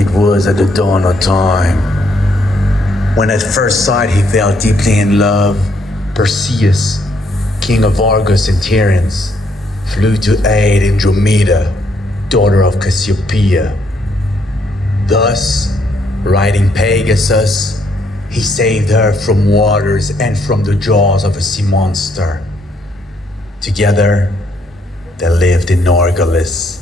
It was at the dawn of time, when at first sight he fell deeply in love. Perseus, king of Argos and Tiryns, flew to aid Andromeda, daughter of Cassiopeia. Thus, riding Pegasus, he saved her from waters and from the jaws of a sea monster. Together, they lived in Argolis.